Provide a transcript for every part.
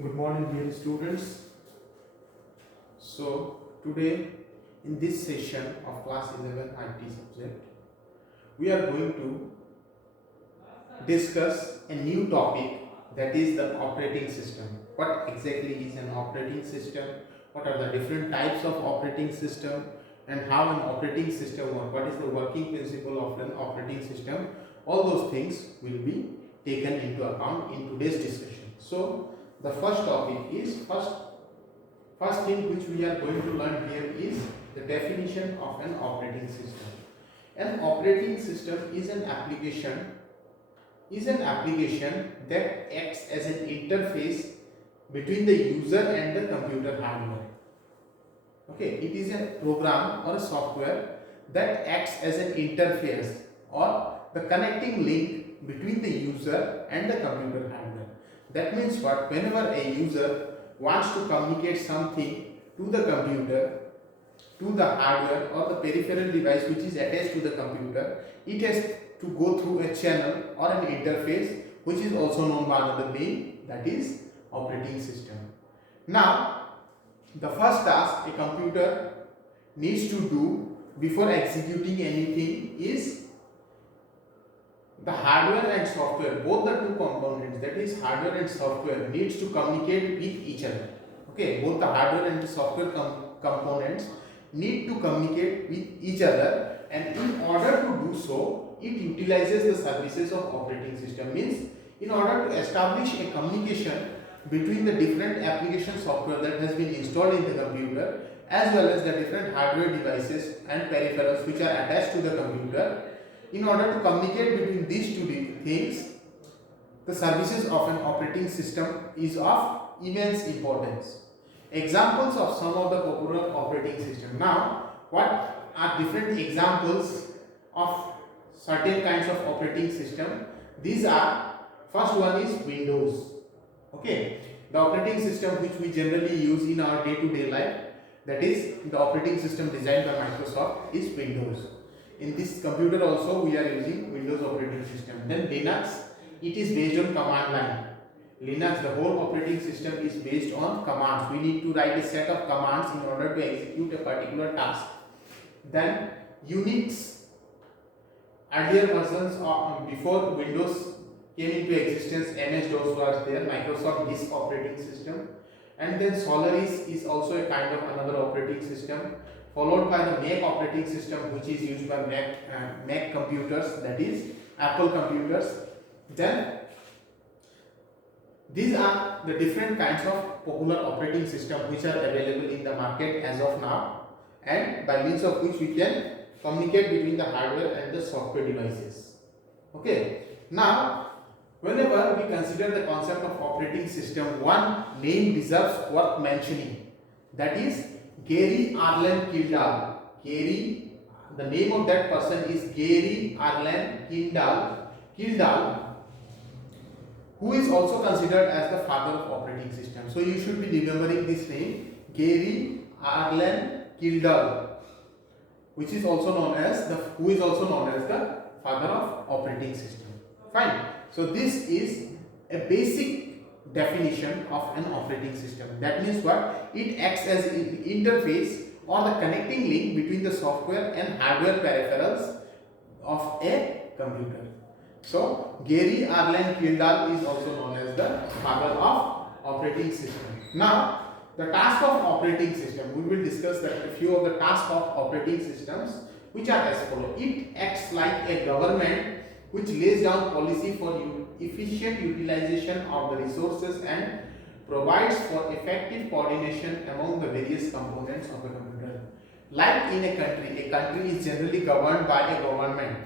Good morning, dear students. So, today in this session of class 11 IT subject, we are going to discuss a new topic, that is the operating system. What exactly is an operating system? What are the different types of operating system and how an operating system works? What is the working principle of an operating system? All those things will be taken into account in today's discussion. So, the first topic is first thing which we are going to learn here is the definition of an operating system. An operating system is an application that acts as an interface between the user and the computer hardware. Okay, it is a program or a software that acts as an interface or the connecting link between the user and the computer hardware. That means what? Whenever a user wants to communicate something to the computer, to the hardware or the peripheral device which is attached to the computer, it has to go through a channel or an interface which is also known by another name, that is operating system. Now, the first task a computer needs to do before executing anything is the hardware and software, both the two components, that is hardware and software, needs to communicate with each other. Okay, both the hardware and the software components need to communicate with each other, and in order to do so, it utilizes the services of operating system. Means in order to establish a communication between the different application software that has been installed in the computer as well as the different hardware devices and peripherals which are attached to the computer, in order to communicate between these two things, the services of an operating system is of immense importance. Examples of some of the popular operating systems. Now, what are different examples of certain kinds of operating system? These are, first one is Windows. Okay, the operating system which we generally use in our day-to-day life, that is the operating system designed by Microsoft, is Windows. In this computer also we are using Windows operating system. Then Linux, it is based on command line. Linux, the whole operating system is based on commands. We need to write a set of commands in order to execute a particular task. Then Unix, earlier versions of before Windows came into existence, MS-DOS was there, Microsoft Disk operating system. And then Solaris is also a kind of another operating system, followed by the Mac operating system, which is used by Mac computers, that is Apple computers. Then these are the different kinds of popular operating systems which are available in the market as of now, and by means of which we can communicate between the hardware and the software devices. Okay, now whenever we consider the concept of operating system, one name deserves worth mentioning, that is Gary Arlen Kildall. The name of that person is Gary Arlen Kildall, who is also considered as the father of operating system. So you should be remembering this name, Gary Arlen Kildall, who is also known as the father of operating system. Fine. So this is a basic definition of an operating system. That means what? It acts as an interface or the connecting link between the software and hardware peripherals of a computer. So Gary Arlen Kildall is also known as the father of operating system. Now, the task of operating system, we will discuss that a few of the tasks of operating systems, which are as follows. It acts like a government which lays down policy for efficient utilization of the resources and provides for effective coordination among the various components of a computer. Like in a country is generally governed by a government,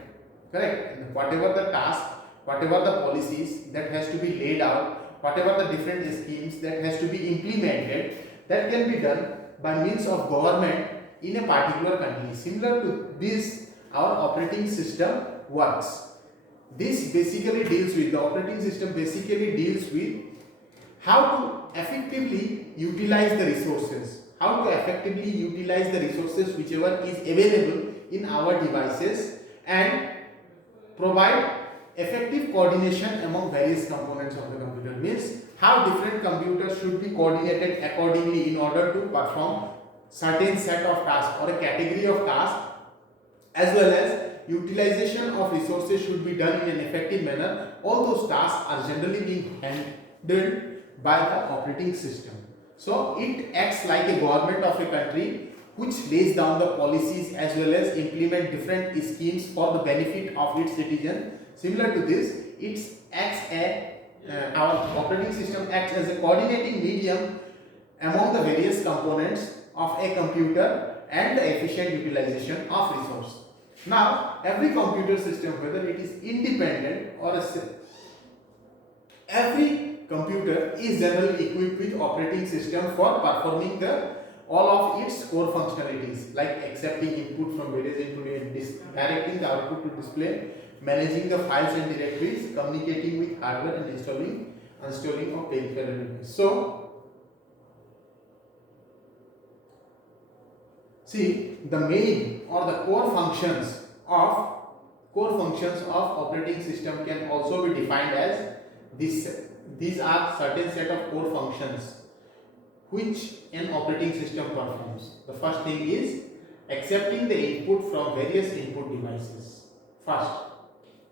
correct? And whatever the task, whatever the policies that has to be laid out, whatever the different schemes that has to be implemented, that can be done by means of government in a particular country. Similar to this, our operating system works. This basically deals with, the operating system basically deals with how to effectively utilize the resources, whichever is available in our devices, and provide effective coordination among various components of the computer. Means how different computers should be coordinated accordingly in order to perform certain set of tasks or a category of tasks, as well as utilization of resources should be done in an effective manner. All those tasks are generally being handled by the operating system. So it acts like a government of a country which lays down the policies as well as implement different schemes for the benefit of its citizens. Similar to this, our operating system acts as a coordinating medium among the various components of a computer and the efficient utilization of resource. Now, every computer system, whether it is independent or every computer is generally equipped with operating system for performing all of its core functionalities, like accepting input from various input and directing the output to display, managing the files and directories, communicating with hardware, and installing of peripheral devices. So, see, the main or the core functions of operating system can also be defined as this. These are certain set of core functions which an operating system performs. The first thing is accepting the input from various input devices. First,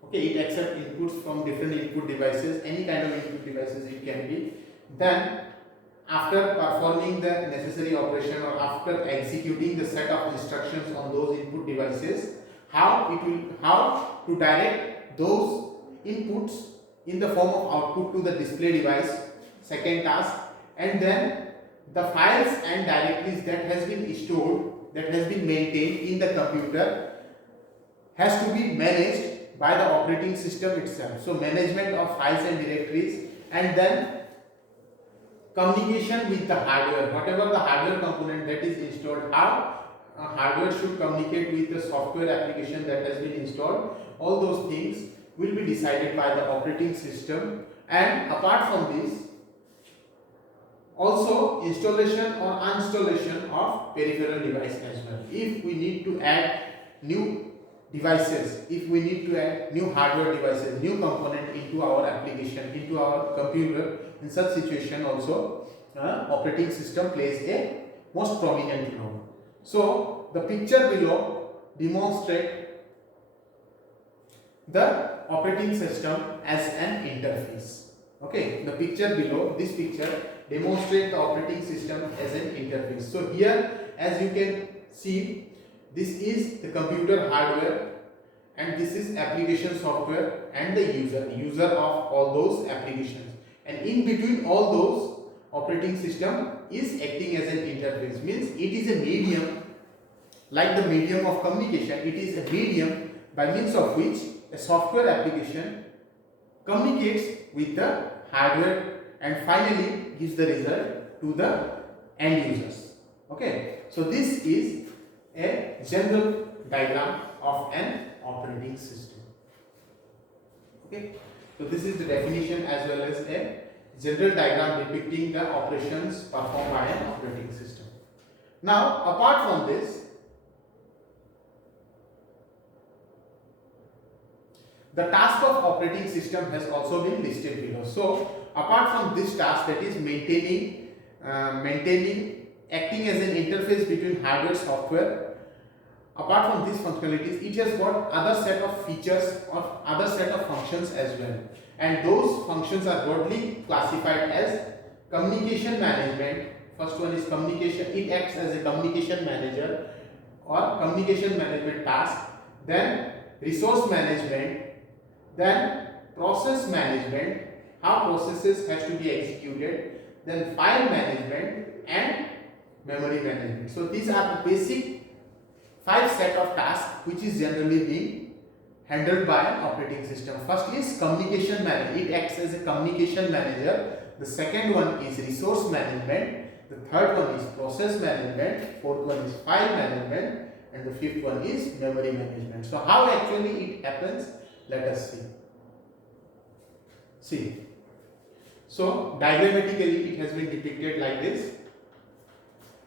okay, it accepts inputs from different input devices, any kind of input devices it can be. Then, after performing the necessary operation or after executing the set of instructions on those input devices, how to direct those inputs in the form of output to the display device, second task. And then the files and directories that has been stored, that has been maintained in the computer, has to be managed by the operating system itself. So management of files and directories, and then communication with the hardware, whatever the hardware component that is installed, how hardware should communicate with the software application that has been installed. All those things will be decided by the operating system. And apart from this, also installation or uninstallation of peripheral device as well. If we need to add new devices, if we need to add new hardware devices, new component into our application, into our computer, in such situation also operating system plays a most prominent role. So the picture below demonstrates the operating system as an interface. Okay, the picture below, this picture demonstrates the operating system as an interface. So here, as you can see, this is the computer hardware and this is application software and the user of all those applications. And in between all those, operating system is acting as an interface. Means it is a medium, like the medium of communication. It is a medium by means of which a software application communicates with the hardware and finally gives the result to the end users. Okay, so this is a general diagram of an operating system. Okay, so this is the definition as well as a general diagram depicting the operations performed by an operating system. Now, apart from this, the task of operating system has also been listed below. So, apart from this task, that is maintaining, acting as an interface between hardware and software, apart from these functionalities, it has got other set of features or other set of functions as well. And those functions are broadly classified as communication management. First one is communication. It acts as a communication manager or communication management task. Then resource management. Then process management, how processes has to be executed. Then file management and memory management. So these are the basic 5 set of tasks which is generally being handled by an operating system. First is communication manager. It acts as a communication manager. The second one is resource management. The third one is process management. Fourth one is file management. And the fifth one is memory management. So how actually it happens? Let us see. See. So diagrammatically it has been depicted like this.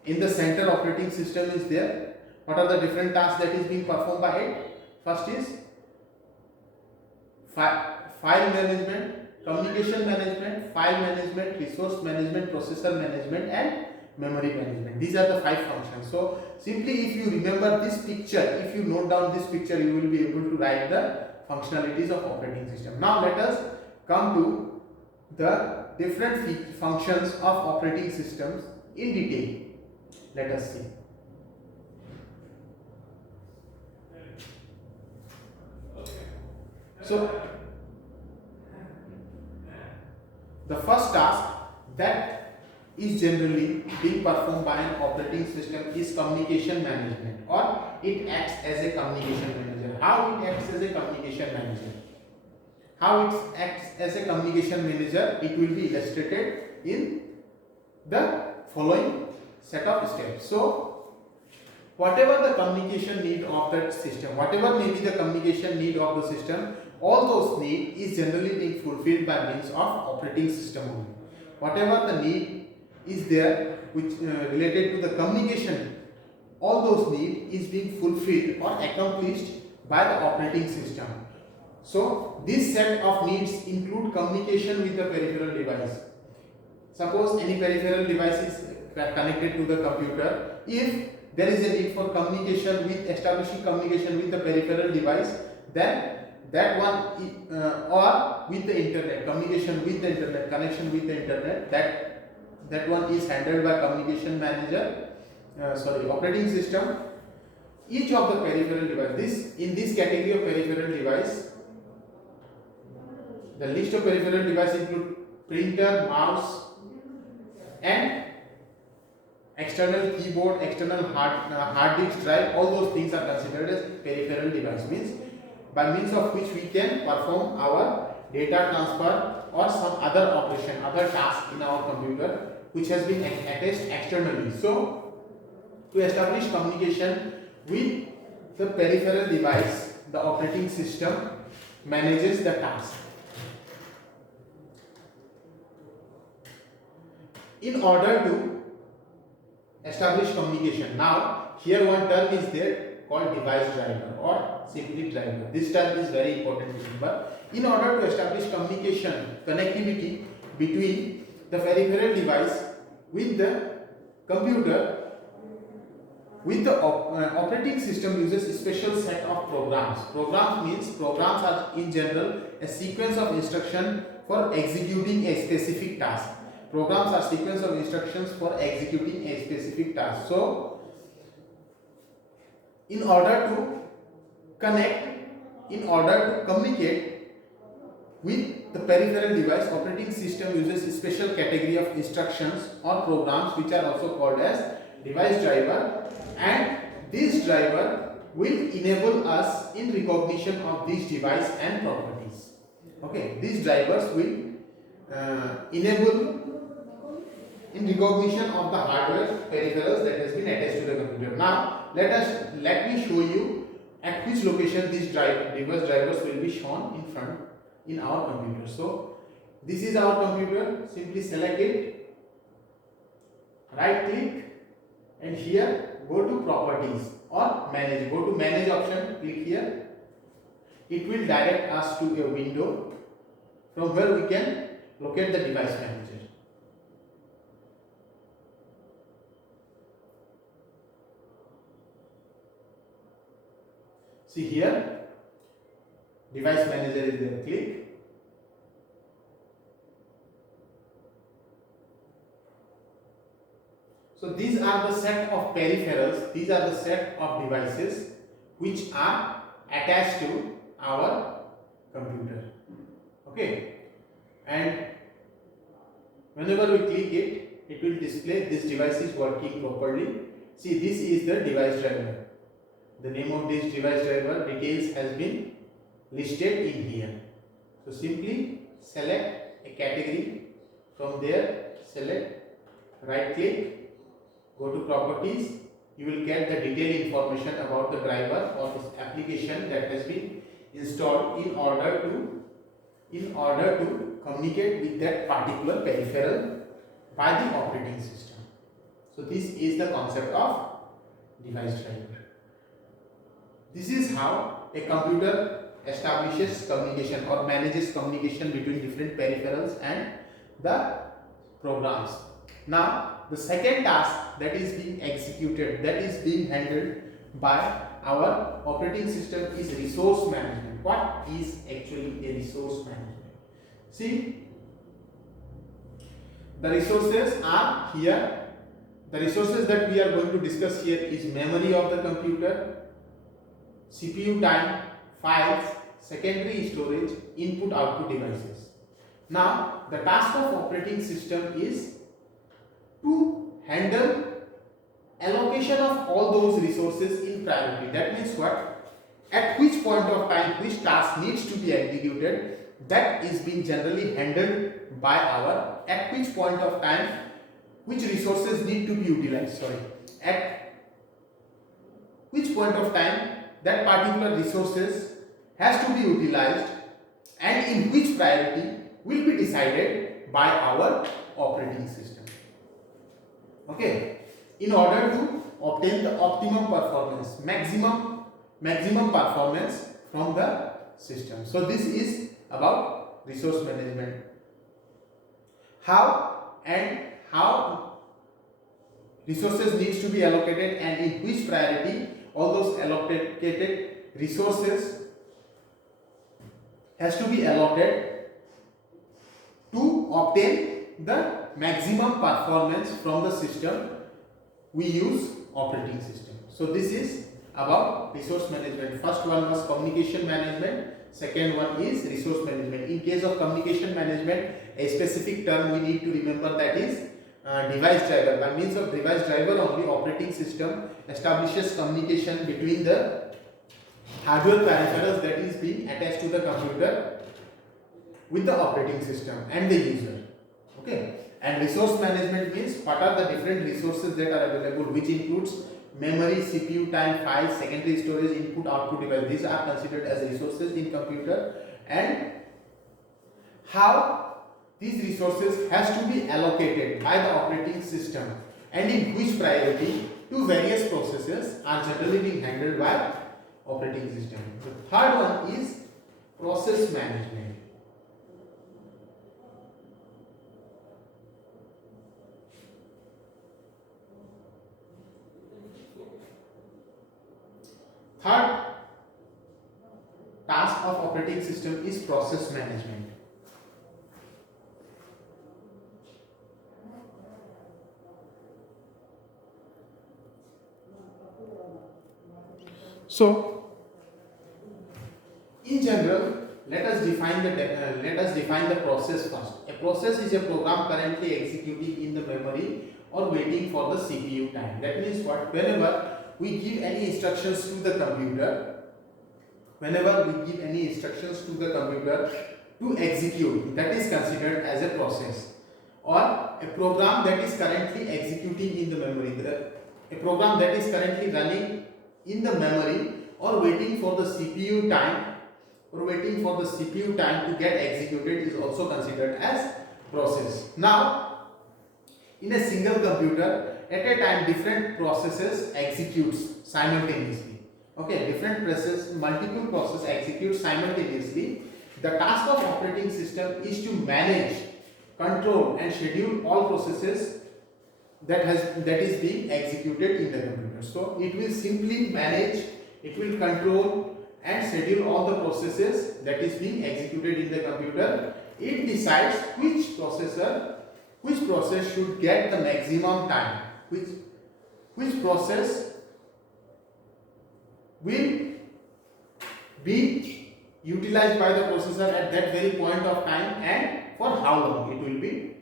In the center, operating system is there. What are the different tasks that is being performed by it? First is file management, communication management, file management, resource management, processor management, and memory management. These are the 5 functions. So simply if you remember this picture, if you note down this picture, you will be able to write the functionalities of operating system. Now let us come to the different functions of operating systems in detail. Let us see. So the first task that is generally being performed by an operating system is communication management, or it acts as a communication manager. How it acts as a communication manager? How it acts as a communication manager, it will be illustrated in the following set of steps. So whatever the communication need of that system, whatever may be the communication need of the system, all those need is generally being fulfilled by means of operating system only. Whatever the need is there which related to the communication, all those need is being fulfilled or accomplished by the operating system. So this set of needs include communication with the peripheral device. Suppose any peripheral device is connected to the computer. If there is a need for communication with establishing communication with the peripheral device, then that one or with the internet, communication with the internet, connection with the internet, that one is handled by communication manager, operating system. Each of the peripheral device, in this category of peripheral device, the list of peripheral device include printer, mouse, and external keyboard, external hard disk drive. All those things are considered as peripheral device, means by means of which we can perform our data transfer or some other operation, other task in our computer which has been attached externally. So to establish communication with the peripheral device, the operating system manages the task. In order to establish communication, now here one term is there called device driver or simply driver. This term is very important to remember. In order to establish communication, connectivity between the peripheral device with the computer, with the operating system uses a special set of programs. Programs are in general a sequence of instruction for executing a specific task. Programs are sequence of instructions for executing a specific task. So in order to connect, in order to communicate with the peripheral device, operating system uses a special category of instructions or programs which are also called as device driver, and this driver will enable us in recognition of this device and properties. Okay, these drivers will enable in recognition of the hardware peripherals that has been attached to the computer. Now let me show you at which location these device drivers will be shown in front in our computer. So this is our computer. Simply select it, right click, and here go to properties or manage. Go to manage option, click here. It will direct us to a window from where we can locate the device manager. See here, device manager is there, click. So these are the set of peripherals, these are the set of devices which are attached to our computer. Okay, and whenever we click it, it will display this device is working properly. See, this is the device driver. The name of this device driver details has been listed in here. So simply select a category, from there select, right click, go to properties. You will get the detailed information about the driver or this application that has been installed in order to communicate with that particular peripheral by the operating system. So this is the concept of device driver. This is how a computer establishes communication or manages communication between different peripherals and the programs. Now, the second task that is being executed, that is being handled by our operating system is resource management. What is actually a resource management? See, the resources are here. The resources that we are going to discuss here is memory of the computer, CPU time, files, secondary storage, input output devices. Now, the task of operating system is to handle allocation of all those resources in priority. That means what? At which point of time which task needs to be executed, that is being generally handled by our at which point of time which resources need to be utilized. At which point of time that particular resources has to be utilized and in which priority will be decided by our operating system. Okay, in order to obtain the optimum performance, maximum performance from the system. So this is about resource management. How resources needs to be allocated and in which priority all those allocated resources has to be allotted to obtain the maximum performance from the system. We use operating system. So this is about resource management. First one was communication management, second one is resource management. In case of communication management, a specific term we need to remember, that is device driver. By means of device driver only, operating system establishes communication between the hardware peripherals that is being attached to the computer with the operating system and the user. Okay, and resource management means what are the different resources that are available, which includes memory, CPU time, files, secondary storage, input output device. These are considered as resources in computer, and how these resources has to be allocated by the operating system and in which priority to various processes are generally being handled by operating system. The third one is process management. Third task of operating system is process management. So, in general, let us define the process first. A process is a program currently executing in the memory or waiting for the CPU time. That means what? Whenever we give any instructions to the computer, to execute, that is considered as a process, or a program that is currently executing in the memory, a program that is currently running in the memory or waiting for the CPU time to get executed is also considered as process. Now, in a single computer at a time, different processes executes simultaneously. Okay, multiple processes execute simultaneously. The task of operating system is to manage, control and schedule all processes that is being executed in the computer. So it will simply manage, it will control and schedule all the processes that is being executed in the computer. It decides which process should get the maximum time, which process will be utilized by the processor at that very point of time and for how long it will be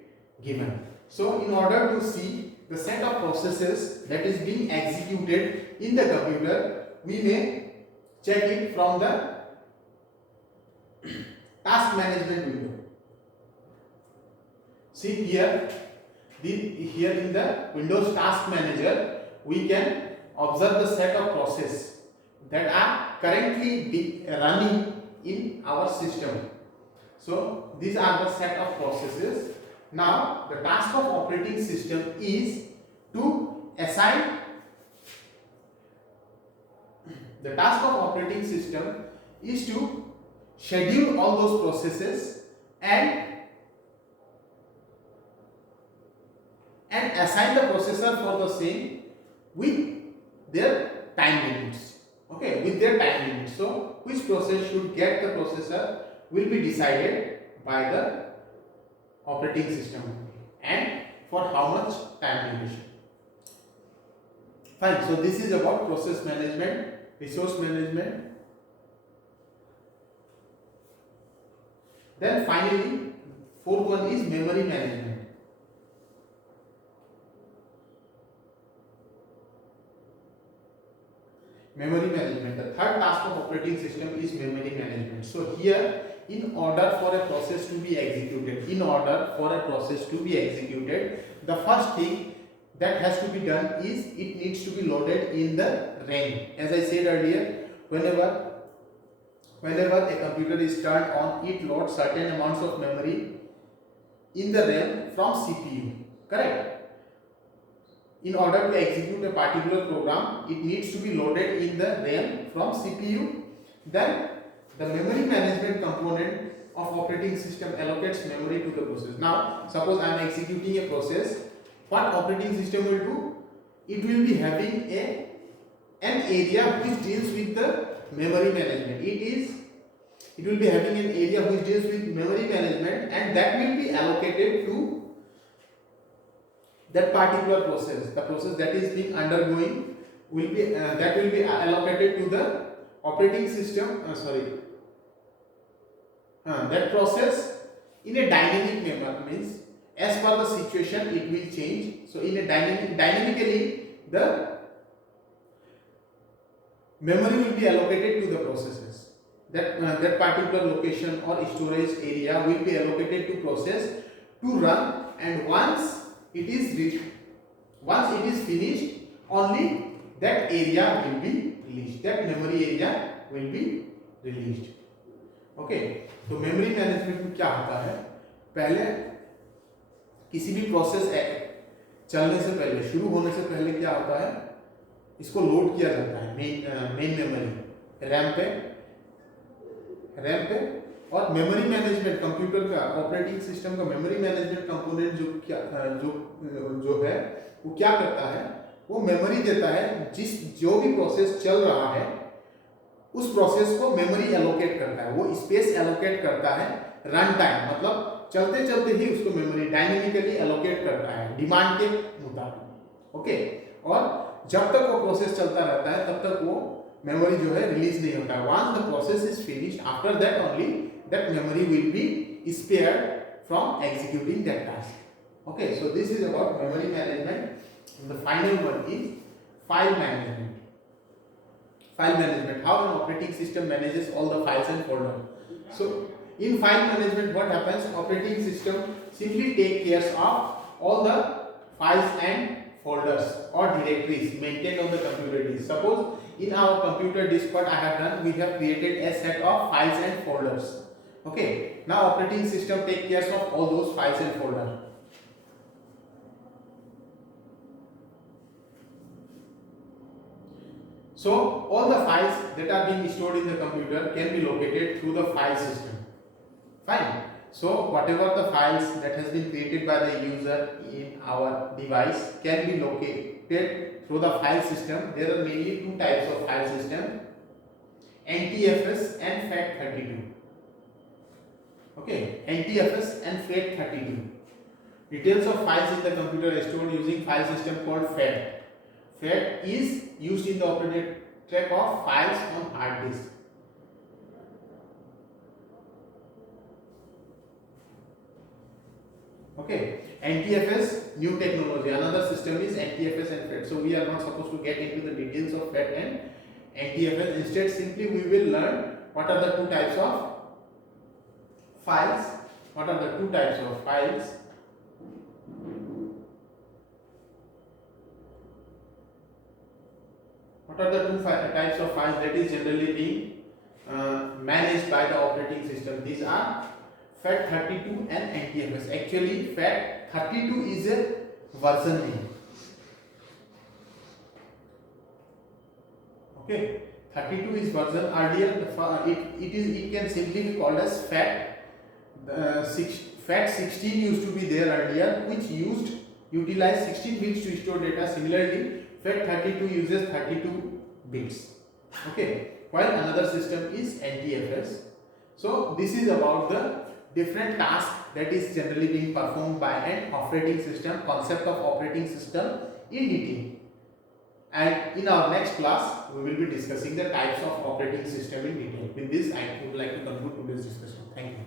given. So in order to see the set of processes that is being executed in the computer, we may check it from the task management window. See here in the Windows Task Manager, we can observe the set of processes that are currently running in our system. So these are the set of processes. Now the task of operating system is to assign the task of operating system is to schedule all those processes and assign the processor for the same with their time limits. Okay, with their time limits. So which process should get the processor will be decided by the operating system and for how much time duration. Fine. So this is about process management, resource management. Then finally, fourth one is memory management. Memory management. The third task of operating system is memory management. So here, in order for a process to be executed, the first thing that has to be done is it needs to be loaded in the RAM. As I said earlier, whenever a computer is turned on, it loads certain amounts of memory in the RAM from CPU. Correct? In order to execute a particular program, it needs to be loaded in the RAM from CPU. Then the memory management component of operating system allocates memory to the process. Now, suppose I am executing a process. What operating system will do? It will be having an area which deals with the memory management. It will be having an area which deals with memory management, and that will be allocated to that particular process. The process that is being undergoing will be allocated to the operating system. That process in a dynamic manner, means as per the situation it will change. So in a dynamically the memory will be allocated to the processes. That particular location or storage area will be allocated to process to run, and once it is finished, only that area will be released. That memory area will be released. Okay. तो memory management में क्या होता है? पहले किसी भी process चलने से पहले, शुरू होने से पहले क्या होता है? इसको लोड किया जाता है मेन मेमोरी रैम पे, और मेमोरी मैनेजमेंट कंप्यूटर का, ऑपरेटिंग सिस्टम का मेमोरी मैनेजमेंट कंपोनेंट जो है वो क्या करता है? वो मेमोरी देता है, जो भी प्रोसेस चल रहा है उस प्रोसेस को मेमोरी एलोकेट करता है, वो स्पेस एलोकेट करता है रन टाइम, मतलब चलते चलते ही उसको मेमोरी डायनेमिकली एलोकेट करता है डिमांड के मुताबिक। ओके, और जब तक वो प्रोसेस चलता रहता है तब तक वो मेमोरी जो है रिलीज नहीं होता है। Once the process is finished, after that only that memory will be spared from executing that task. Okay, so this is about memory management. The final one is file management. File management, how an operating system manages all the files and folders. So in file management, what happens? Operating system simply take care of all the files and folders or directories maintained on the computer disk. Suppose in our computer disk, what I have done, we have created a set of files and folders. Okay, now operating system take care of all those files and folders. So all the files that are being stored in the computer can be located through the file system. Fine. So whatever the files that has been created by the user in our device can be located through the file system. There are mainly two types of file system: NTFS and FAT32. Okay, NTFS and FAT32. Details of files in the computer are stored using file system called FAT. FAT is used in the operating track of files on hard disk. Okay, NTFS, new technology. Another system is NTFS and FAT. So we are not supposed to get into the details of FAT and NTFS. Instead, simply we will learn what are the two types of files. What are the two types of files? What are the two types of files that is generally being managed by the operating system? These are FAT32 and NTFS. Actually, FAT32 is a version name. Okay, 32 is version earlier. It can simply be called as FAT. FAT 16 used to be there earlier, which utilized 16 bits to store data. Similarly, FAT 32 uses 32 bits. Okay, while another system is NTFS. So this is about the different tasks that is generally being performed by an operating system, concept of operating system in detail. And in our next class, we will be discussing the types of operating system in detail. With this, I would like to conclude today's discussion. Thank you.